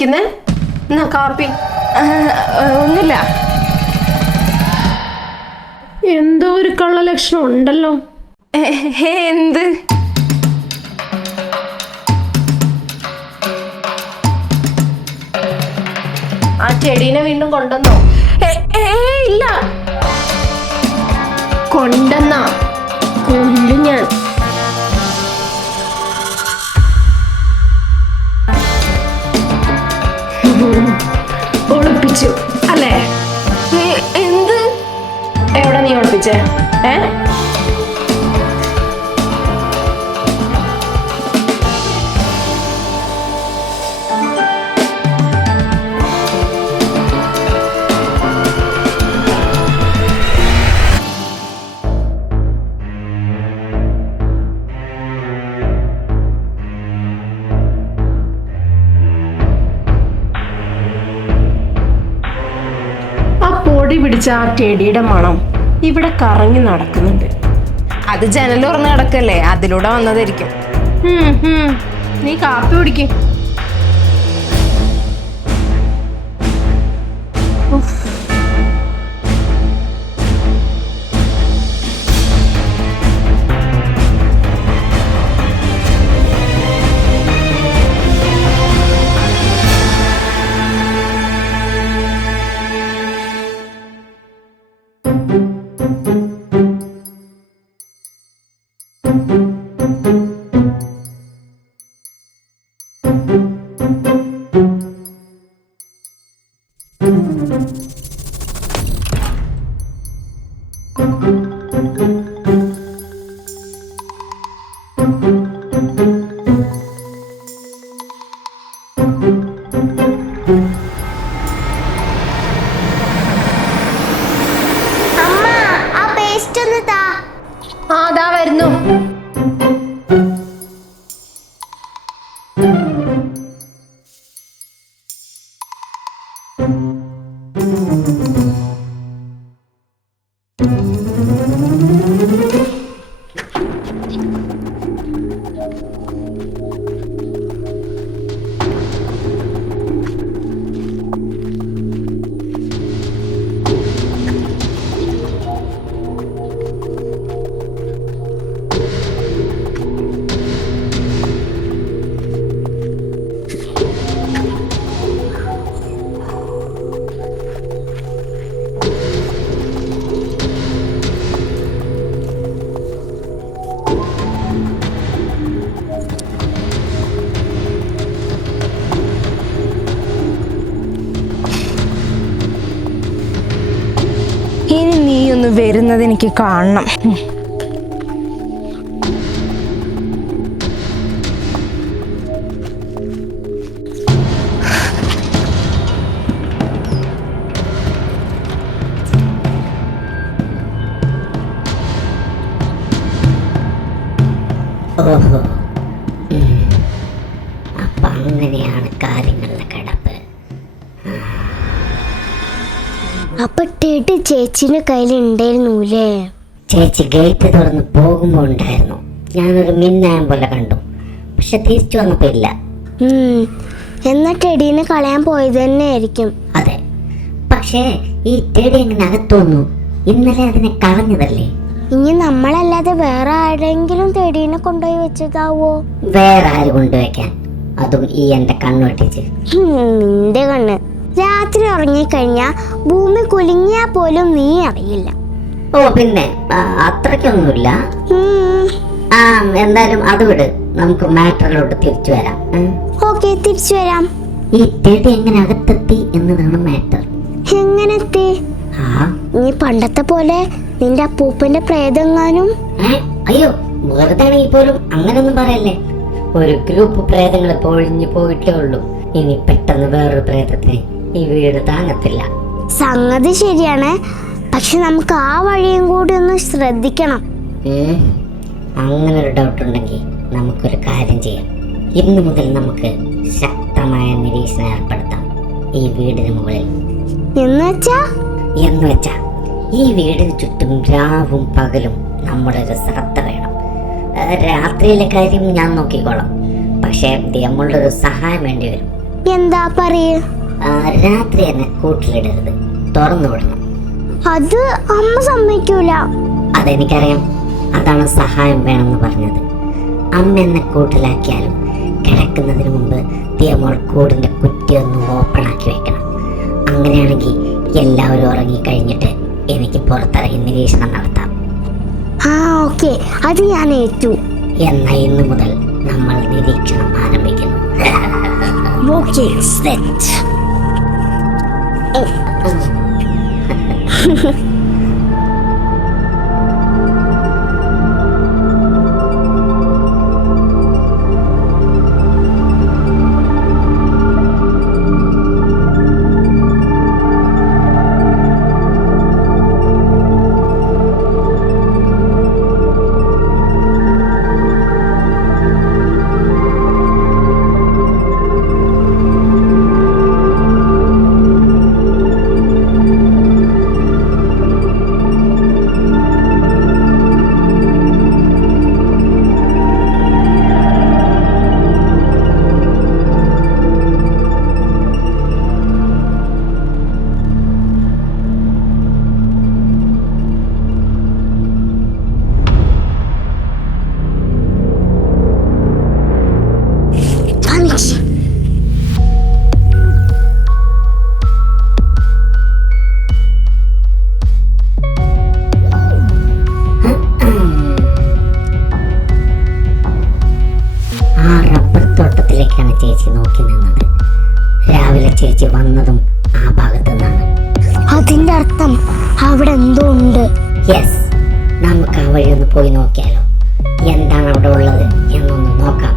നിൽക്കുന്നേ? എന്നാ കാപ്പി. ഒന്നുമില്ല. എന്തോ ഒരു കള്ള ലക്ഷണം ഉണ്ടല്ലോ. എന്ത്? ആ ചെടീനെ വീണ്ടും കൊണ്ടുവന്നോ? ഇല്ല. കൊണ്ടെന്നാ കൊല്ലും ഞാൻ. ഒളിപ്പിച്ചു അല്ലേ? എന്ത്? എവിടെ നീ ഒളിപ്പിച്ചേ? പൊടി പിടിച്ച ആ ചെടിയുടെ മണം ഇവിടെ കറങ്ങി നടക്കുന്നുണ്ട്. അത് ജനൽ തുറന്ന് കിടക്കല്ലേ, അതിലൂടെ വന്നതായിരിക്കും. നീ കാപ്പി കുടിക്ക്. ദാ വരുന്നു. ഇനി നീ ഒന്ന് വരുന്നത് എനിക്ക് കാണണം. ഓഹോ, അപ്പൊ അങ്ങനെയാണ് കാര്യങ്ങളുടെ കിടപ്പ്. അപ്പൊ ടെടി ചേച്ചിന്റെ കയ്യിലുണ്ടായിരുന്നൂലേ? ചേച്ചി ഗേറ്റ് തുറന്ന് പോകുമ്പോ ഉണ്ടായിരുന്നു. ഞാനൊരു മിന്നായം പോലെ കണ്ടു, പക്ഷെ തിരിച്ചു വന്നപ്പോ ഇല്ല. എന്നാ ടെടീനെ കളയാൻ പോയത് തന്നെ ആയിരിക്കും. അതെ, പക്ഷേ ഈ ടെടി എങ്ങനെ അകത്തു വന്നു? ഇന്നലെ അതിനെ കളഞ്ഞതല്ലേ. ഇനി നമ്മളല്ലാതെ വേറെ ആരെങ്കിലും ടെടീനെ കൊണ്ടുപോയി വെച്ചതാവോ? വേറെ ആര് കൊണ്ടുവയ്ക്കാൻ, അതും ഈ എന്റെ കണ്ണൊട്ടിച്ച്. നിന്റെ കണ്ണ്. രാത്രി ഉറങ്ങിക്കഴിഞ്ഞാ ഭൂമി കുലുങ്ങിയാ പോലും നീ അറിയില്ല. ഓ പിന്നെ അത്രയ്ക്കൊന്നുമില്ല. എന്തായാലും അത് വിട്, നമുക്ക് മാറ്ററിലോട്ട് തിരിച്ചു വരാം. ഓക്കെ, തിരിച്ചു വരാം. ഈ ടെടി എങ്ങനെ അകത്തെത്തി എന്നതാണ് മാറ്റർ. എങ്ങനെ എത്തി? നീ പണ്ടത്തെ പോലെ നിന്റെ അപ്പൂപ്പന്റെ പ്രേതങ്ങാനും? അയ്യോ, വെറുതെ പോലും അങ്ങനൊന്നും പറയല്ലേ. ഒരു ഗ്രൂപ്പ് പ്രേതങ്ങൾ ഇപ്പോൾ ഒഴിഞ്ഞു പോയിട്ടേ ഉള്ളൂ. ഇനി പെട്ടെന്ന് വേറൊരു പ്രേതത്തിന് ഈ വീട് താങ്ങത്തില്ല. സംഗതി ശരിയാണ്, പക്ഷെ നമുക്ക് ആ വഴിയും കൂടി ഒന്ന് ശ്രദ്ധിക്കണം. അങ്ങനെ ഒരു ഡൗട്ട് ഉണ്ടെങ്കിൽ നമുക്കൊരു കാര്യം ചെയ്യാം. ഇന്നു മുതൽ നമുക്ക് ശക്തമായ നിരീക്ഷണം ഏർപ്പെടുത്താം ഈ വീടിന് മുകളിൽ. എന്ന് വെച്ചാ ഈ വീടിന് ചുറ്റും രാവും പകലും നമ്മുടെ ഒരു ശ്രദ്ധ വേണം. രാത്രിയിലെ കാര്യം ഞാൻ നോക്കിക്കോളാം, പക്ഷേ നമ്മളുടെ ഒരു സഹായം വേണ്ടി വരും. എന്താ പറയ്? രാത്രി എന്നെ കൂട്ടിലിടരുത്, തുറന്നു വിടണം. അത് അമ്മ സമ്മതിക്കൂല. അതെനിക്കറിയാം, അതാണ് സഹായം വേണമെന്ന് പറഞ്ഞത്. അമ്മ എന്നെ കൂട്ടിലാക്കിയാലും കിടക്കുന്നതിന് മുമ്പ് ദിയമോൾ കൂടിന്റെ കുറ്റി ഒന്ന് ഓപ്പൺ ആക്കി വെക്കണം. അങ്ങനെയാണെങ്കിൽ എല്ലാവരും ഉറങ്ങിക്കഴിഞ്ഞിട്ട് എനിക്ക് പുറത്തിറങ്ങി നിരീക്ഷണം നടത്താം. ആ ഓക്കെ, അത് ഞാൻ ഏറ്റു. എന്നാൽ ഇന്നു മുതൽ നമ്മൾ നിരീക്ഷണം ആരംഭിക്കുന്നു. Okay set. ചേച്ചി നോക്കി നിന്നത്. രാവിലെ ചേച്ചി വന്നതും ആ ഭാഗത്തു നിന്നാണ്. അതിന്റെ അർത്ഥം അവിടെ എന്തോ ഉണ്ട്. യെസ്, നമുക്ക് ആ വഴി ഒന്ന് പോയി നോക്കിയാലോ? എന്താണ് അവിടെ ഉള്ളത് എന്നൊന്ന് നോക്കാം.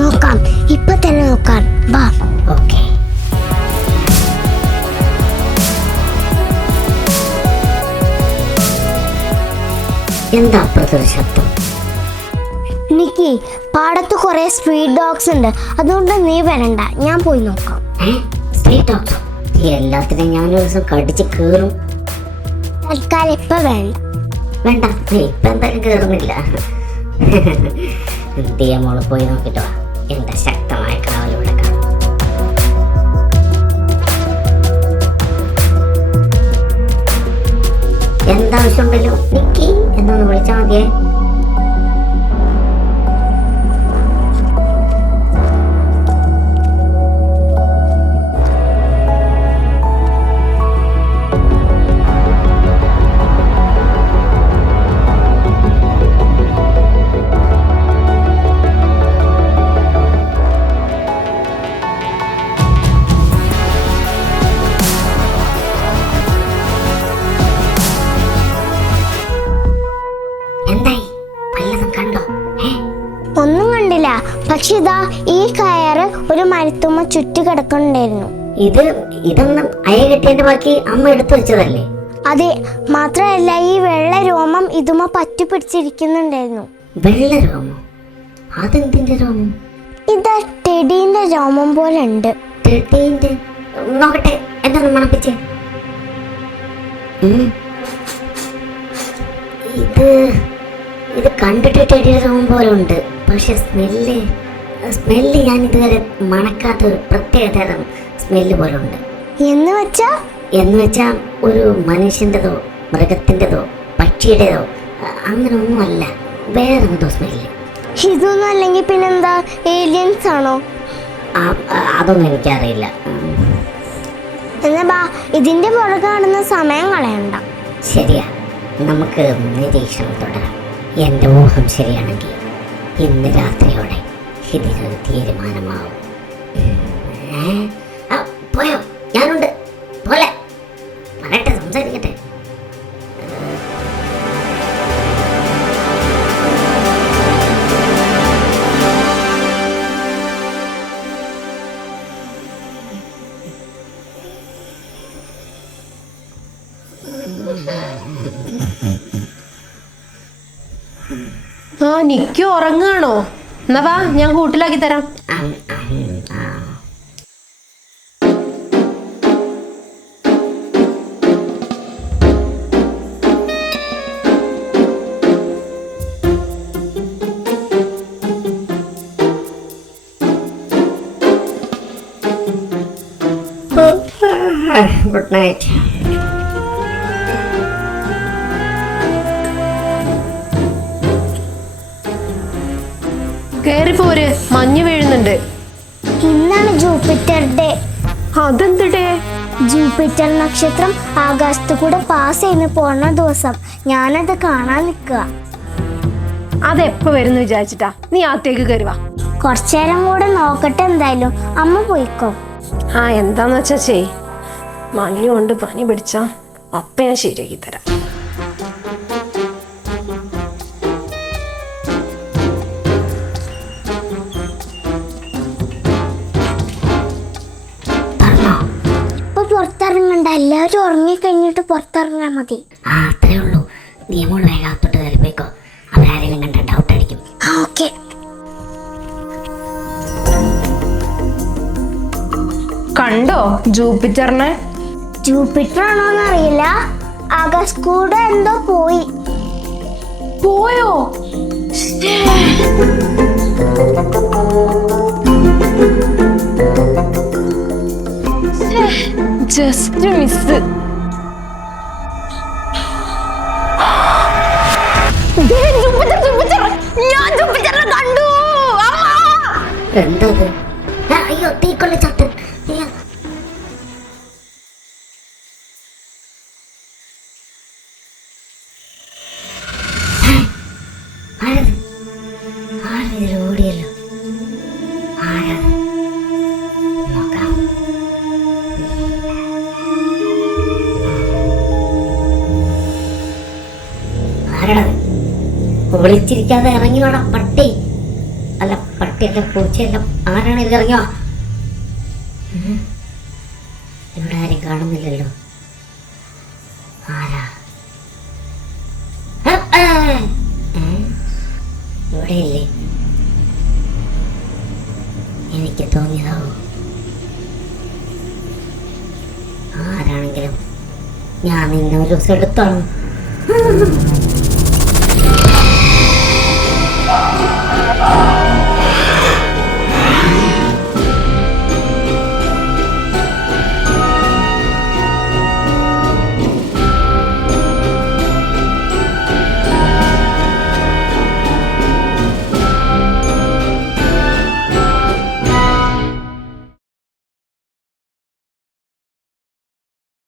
നോക്കാം, ഇപ്പൊ തന്നെ നോക്കാം. വാ. ഓക്കെ. എന്താ അപ്പുറത്തൊരു ശബ്ദം? നിക്കി, പാടത്ത് കുറെ സ്ട്രീറ്റ് ഡോഗ്സ് ഉണ്ട്, അതുകൊണ്ട് നീ വരണ്ട, ഞാൻ പോയി നോക്കാം. സ്ട്രീറ്റ് ഡോഗ്സോ? എല്ലാത്തിനും ഞാനൊരു ദിവസം കടിച്ച് കയറും. തൽക്കാലം ഇപ്പൊ വേണ്ട. വേണ്ട, നീ ഇപ്പൊ എന്തായാലും കയറുന്നില്ല. ദിയമോള് പോയി നോക്കിട്ടോ. എന്റെ ശക്തമായ കാവലിവിടെ കാണും. എന്താവശ്യമുണ്ടല്ലോ നിക്കി എന്നൊന്ന് വിളിച്ചാൽ മതിയേ. ഒന്നും കണ്ടില്ല, പക്ഷെ ഇതാ ഈ കയറ് ഒരു മരത്തുമ്മ ചുറ്റി കിടക്കണ്ടായിരുന്നു. ഇതൊന്നും അയ കെട്ടിയതിന്റെ ബാക്കി അമ്മ എടുത്തു വെച്ചതല്ലേ? അതെ, മാത്രമല്ല ഈ വെള്ള രോമം ഇതുമ്മ പറ്റി പിടിച്ചിരിക്കുന്നുണ്ടായിരുന്നു. വെള്ള രോമം? അതെന്തിന്റെ രോമം? ഇതാ ടെഡീന്റെ രോമം പോലെ ഉണ്ട്. ടെഡീന്റെ? നോക്കട്ടെ, എന്താണ് മണപ്പിച്ചേ? ഇത് കണ്ടിട്ട് ടെഡിയുടെ രോമം പോലെ ഉണ്ട്, പക്ഷെ സ്മെല്ല് ഞാൻ ഇതുവരെ മണക്കാത്ത ഒരു പ്രത്യേകതരം സ്മെല്ല് പോലെ ഉണ്ട്. എന്ന് വെച്ചാ ഒരു മനുഷ്യൻ്റെതോ മൃഗത്തിൻ്റെതോ പക്ഷിയുടേതോ അങ്ങനെ ഒന്നുമല്ല, വേറെന്തോ സ്മെല്ല്. ഇതൊന്നും അല്ലെങ്കിൽ പിന്നെന്താ, ഏലിയൻസ് ആണോ? അതൊന്നും എനിക്കറിയില്ല. എന്നാ ബാ, ഇതിന്റെ പുറകെ കാണുന്ന സമയം കളയണ്ട. ശരിയാ, നമുക്ക് നിരീക്ഷണം തുടരാം. എൻ്റെ ഊഹം ശരിയാണെങ്കിൽ ഇന്ന് രാത്രിയോടെ ഇതിനൊരു തീരുമാനമാവും. പോയോ? ഞാനുണ്ട്, പോലെ പറയട്ടെ, സംസാരിക്കട്ടെ. ആ നിക്കു ഉറങ്ങാണോ? എന്നാ വാ, ഞാൻ കൂട്ടിലാക്കി തരാം. Good night. കേറി പോര്, മഞ്ഞ് വീഴുന്നുണ്ട്. ഇന്നാണ് ജൂപ്പിറ്റർ ഡേ. അതെന്തിടേ? ജൂപ്പിറ്റർ നക്ഷത്രം ആകാശത്ത് കൂടെ പാസ് ചെയ്യുന്ന പോണ ദിവസം. ഞാനത് കാണാൻ നിൽക്കുക. അതെപ്പോ വരുന്നു വിചാരിച്ചിട്ടാ? നീ അകത്തേക്ക് കയറി വാ. കുറച്ചേരം കൂടെ നോക്കട്ടെ. എന്തായാലും അമ്മ പോയിക്കോ. ആ എന്താന്ന് വെച്ചാ ചെയ്. മഞ്ഞ് കൊണ്ട് പനി പിടിച്ചാ അപ്പ ഞാൻ ശരിയാക്കി തരാം. ഇപ്പൊ പുറത്തിറങ്ങണ്ട, എല്ലാവരും ഉറങ്ങിക്കഴിഞ്ഞിട്ട് പുറത്തിറങ്ങാൻ മതി. ആ അത്രേ ഉള്ളൂ. നിയമോൾ വേഗത്തോട്ട് കയറി പോയിക്കോ. അവരാരെങ്കിലും കണ്ട ഡൗട്ട് അടിക്കും. ഓക്കെ. കണ്ടോ ജൂപ്പിറ്ററിനെ? ജൂപ്പിറ്റർ ആണോന്ന് അറിയില്ല, ആകാശ് കൂടെ എന്തോ പോയി. പോയോ? Just miss. ഞാൻ ജൂപ്പിറ്ററിനെ കണ്ടു. എന്തത്? അയ്യോ, തീക്കൊള്ളി ചത്ത്. അയ്യോ. ആരത് ഓടിയല്ലോ? ആരത്? നോക്കാം. ആരാണത്? വിളിച്ചിരിക്കാതെ ഇറങ്ങി വേണ പട്ടി. അല്ല പട്ടിയല്ല, പൂച്ചയല്ല. ആരാണ് ഇത്? ഇറങ്ങിയോ? ഇവിടെ ആരും കാണുന്നില്ലല്ലോ. ആരാ? ഇവിടെയില്ലേ? എനിക്ക് തോന്നിയതാവോ? ആരാണെങ്കിലും ഞാൻ നിന്നെ ഒരു ദിവസം എടുത്തോളാം.